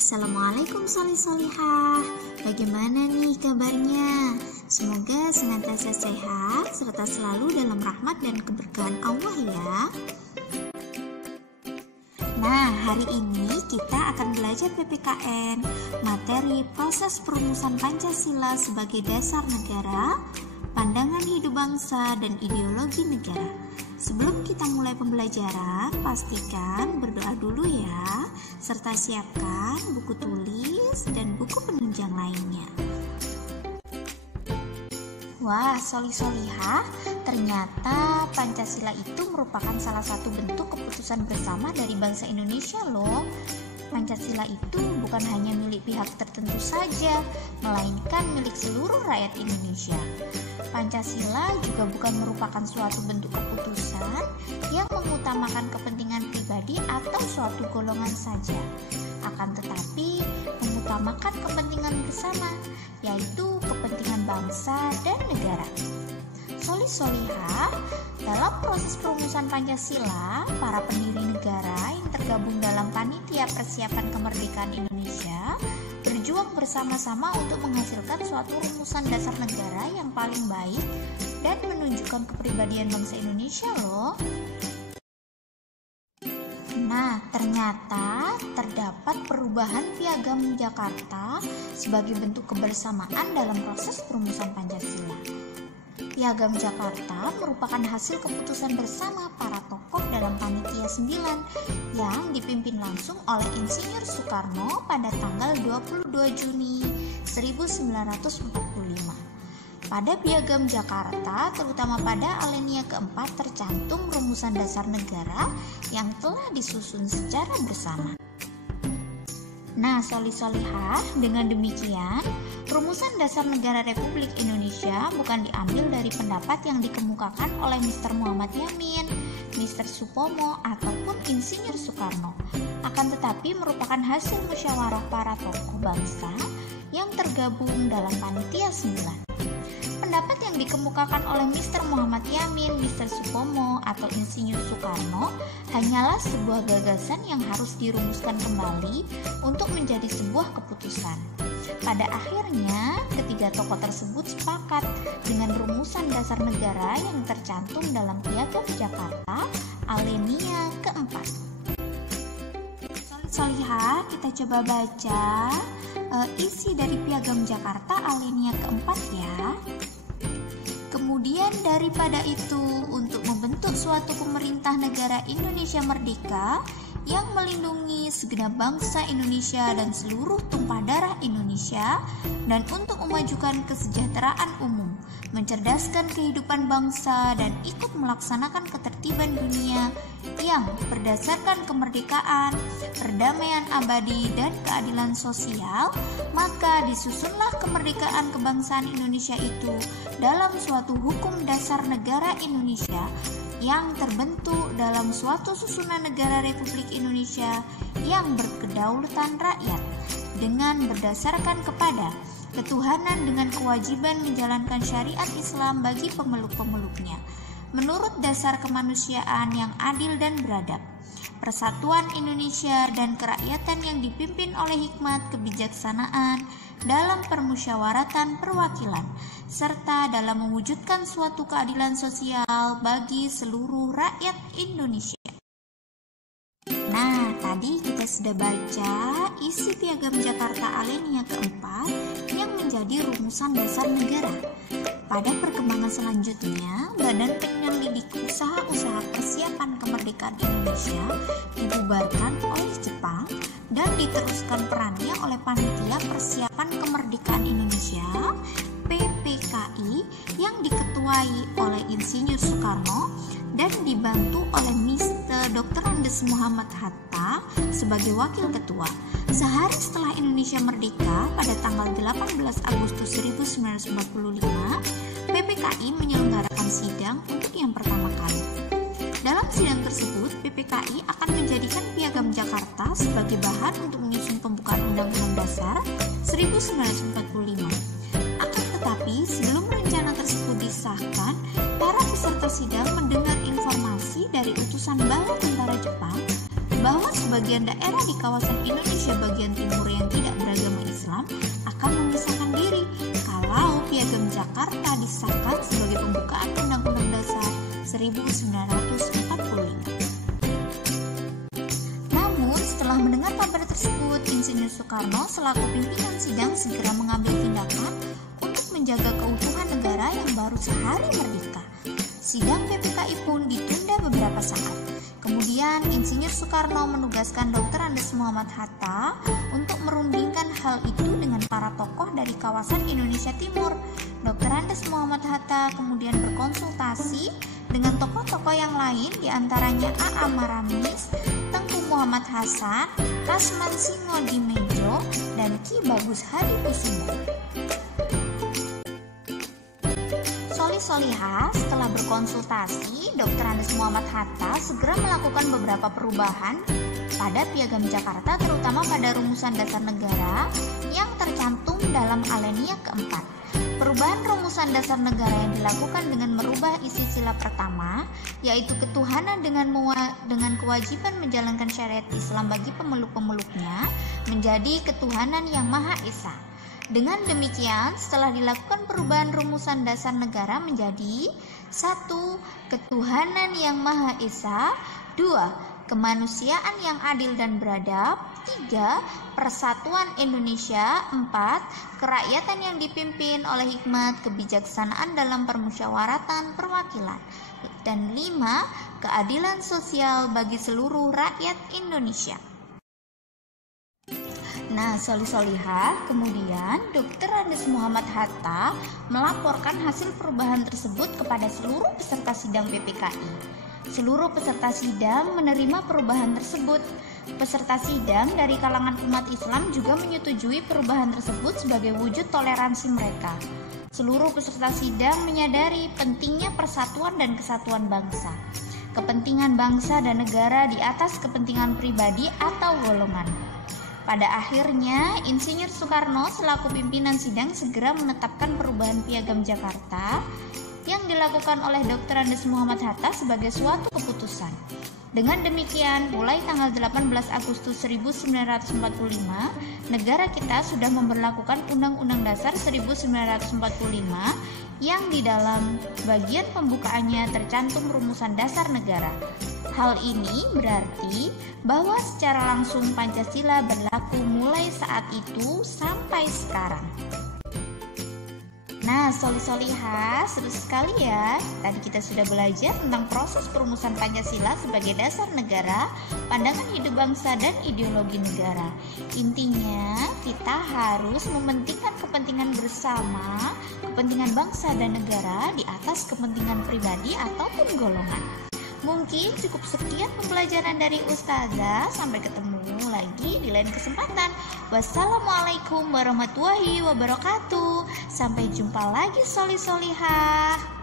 Assalamualaikum solih-solihah. Bagaimana nih kabarnya? Semoga senantiasa sehat serta selalu dalam rahmat dan keberkahan Allah ya. Nah, hari ini kita akan belajar PPKN, materi proses perumusan Pancasila sebagai dasar negara, pandangan hidup bangsa, dan ideologi negara. Sebelum kita mulai pembelajaran, pastikan berdoa dulu ya, serta siapkan buku tulis dan buku penunjang lainnya. Wah, solih-solihah, ternyata Pancasila itu merupakan salah satu bentuk keputusan bersama dari bangsa Indonesia loh. Pancasila itu bukan hanya milik pihak tertentu saja, melainkan milik seluruh rakyat Indonesia. Pancasila juga bukan merupakan suatu bentuk keputusan yang mengutamakan kepentingan pribadi atau suatu golongan saja, akan tetapi mengutamakan kepentingan bersama, yaitu kepentingan bangsa dan negara. Solih-solihah, dalam proses perumusan Pancasila, para pendiri negara yang tergabung dalam Panitia Persiapan Kemerdekaan Indonesia berjuang bersama-sama untuk menghasilkan suatu rumusan dasar negara yang paling baik dan menunjukkan kepribadian bangsa Indonesia loh. Nah, ternyata terdapat perubahan Piagam Jakarta sebagai bentuk kebersamaan dalam proses perumusan Pancasila. Piagam Jakarta merupakan hasil keputusan bersama para tokoh dalam Panitia 9 yang dipimpin langsung oleh Insinyur Soekarno pada tanggal 22 Juni 1945. Pada Piagam Jakarta, terutama pada alinea keempat, tercantum rumusan dasar negara yang telah disusun secara bersama. Nah, solih-solihah, dengan demikian, rumusan dasar negara Republik Indonesia bukan diambil dari pendapat yang dikemukakan oleh Mr. Muhammad Yamin, Mr. Supomo, ataupun Insinyur Soekarno, akan tetapi merupakan hasil musyawarah para tokoh bangsa yang tergabung dalam Panitia 9. Pendapat yang dikemukakan oleh Mr. Muhammad Yamin, Mr. Supomo, atau Insinyur Soekarno hanyalah sebuah gagasan yang harus dirumuskan kembali untuk menjadi sebuah keputusan. Pada akhirnya, ketiga tokoh tersebut sepakat dengan rumusan dasar negara yang tercantum dalam Piagam Jakarta alinea keempat. Solihah, kita coba baca isi dari Piagam Jakarta alinea keempat ya. Kemudian daripada itu, untuk membentuk suatu pemerintah negara Indonesia merdeka yang melindungi segenap bangsa Indonesia dan seluruh tumpah darah Indonesia, dan untuk memajukan kesejahteraan umum, mencerdaskan kehidupan bangsa, dan ikut melaksanakan ketertiban dunia yang berdasarkan kemerdekaan, perdamaian abadi, dan keadilan sosial, maka disusunlah kemerdekaan kebangsaan Indonesia itu dalam suatu hukum dasar negara Indonesia yang terbentuk dalam suatu susunan negara Republik Indonesia yang berkedaulatan rakyat dengan berdasarkan kepada ketuhanan dengan kewajiban menjalankan syariat Islam bagi pemeluk-pemeluknya menurut dasar kemanusiaan yang adil dan beradab, persatuan Indonesia dan kerakyatan yang dipimpin oleh hikmat kebijaksanaan dalam permusyawaratan perwakilan, serta dalam mewujudkan suatu keadilan sosial bagi seluruh rakyat Indonesia. Nah, tadi kita sudah baca isi Piagam Jakarta alinea keempat yang menjadi rumusan dasar negara. Pada perkembangan selanjutnya, Badan Penyelidik Usaha-usaha Persiapan Kemerdekaan Indonesia dibubarkan oleh Jepang dan diteruskan perannya oleh Panitia Persiapan Kemerdekaan Indonesia (PPKI) yang diketuai oleh Insinyur Soekarno dan dibantu oleh Mr. Dr. Andes Muhammad Hatta sebagai wakil ketua. Sehari setelah Indonesia merdeka pada tanggal 18 Agustus 1945, PPKI menyelenggarakan sidang untuk yang pertama kali. Dalam sidang tersebut, PPKI akan menjadikan Piagam Jakarta sebagai bahan untuk menyusun pembukaan Undang-Undang Dasar 1945. Akan tetapi, sebelum rencana tersebut disahkan, para peserta sidang mendengar informasi dari utusan bala tentara Jepang bahwa sebagian daerah di kawasan Indonesia bagian timur yang tidak beragama Islam akan memisahkan diri kalau Piagam Jakarta disahkan sebagai pembukaan Undang-Undang Dasar 1945. Namun, setelah mendengar kabar tersebut, Insinyur Soekarno selaku pimpinan sidang segera mengambil tindakan untuk menjaga keutuhan negara yang baru sehari merdeka. Sidang PPKI pun ditunda beberapa saat. Kemudian Insinyur Soekarno menugaskan Dr. Andes Muhammad Hatta untuk merundingkan hal itu dengan para tokoh dari kawasan Indonesia Timur. Dr. Andes Muhammad Hatta kemudian berkonsultasi dengan tokoh-tokoh yang lain, diantaranya A.A. Maramis, Tengku Muhammad Hasan, Kasman Singodimedjo, dan Ki Bagus Hadi Kusumo. Solihah, setelah berkonsultasi, Dr. Andes Muhammad Hatta segera melakukan beberapa perubahan pada Piagam Jakarta, terutama pada rumusan dasar negara yang tercantum dalam alinea keempat. Perubahan rumusan dasar negara yang dilakukan dengan merubah isi sila pertama, yaitu ketuhanan dengan kewajiban menjalankan syariat Islam bagi pemeluk-pemeluknya, menjadi ketuhanan yang Maha Esa. Dengan demikian, setelah dilakukan perubahan rumusan dasar negara menjadi 1. Ketuhanan yang Maha Esa, 2. Kemanusiaan yang adil dan beradab, 3. Persatuan Indonesia, 4. Kerakyatan yang dipimpin oleh hikmat kebijaksanaan dalam permusyawaratan perwakilan, dan 5. Keadilan sosial bagi seluruh rakyat Indonesia. Nah, solihah, kemudian Dr. Andes Muhammad Hatta melaporkan hasil perubahan tersebut kepada seluruh peserta sidang PPKI. Seluruh peserta sidang menerima perubahan tersebut. Peserta sidang dari kalangan umat Islam juga menyetujui perubahan tersebut sebagai wujud toleransi mereka. Seluruh peserta sidang menyadari pentingnya persatuan dan kesatuan bangsa. Kepentingan bangsa dan negara di atas kepentingan pribadi atau golongan. Pada akhirnya, Insinyur Soekarno selaku pimpinan sidang segera menetapkan perubahan Piagam Jakarta yang dilakukan oleh Dr. Andes Muhammad Hatta sebagai suatu keputusan. Dengan demikian, mulai tanggal 18 Agustus 1945, negara kita sudah memberlakukan Undang-Undang Dasar 1945 yang di dalam bagian pembukaannya tercantum rumusan dasar negara. Hal ini berarti bahwa secara langsung Pancasila berlaku mulai saat itu sampai sekarang. Nah, solihah, seru sekali ya. Tadi kita sudah belajar tentang proses perumusan Pancasila sebagai dasar negara, pandangan hidup bangsa, dan ideologi negara. Intinya, kita harus mementingkan kepentingan bersama, kepentingan bangsa dan negara di atas kepentingan pribadi ataupun golongan. Mungkin cukup sekian pembelajaran dari Ustazah. Sampai ketemu lagi di lain kesempatan. Wassalamualaikum warahmatullahi wabarakatuh. Sampai jumpa lagi solihah.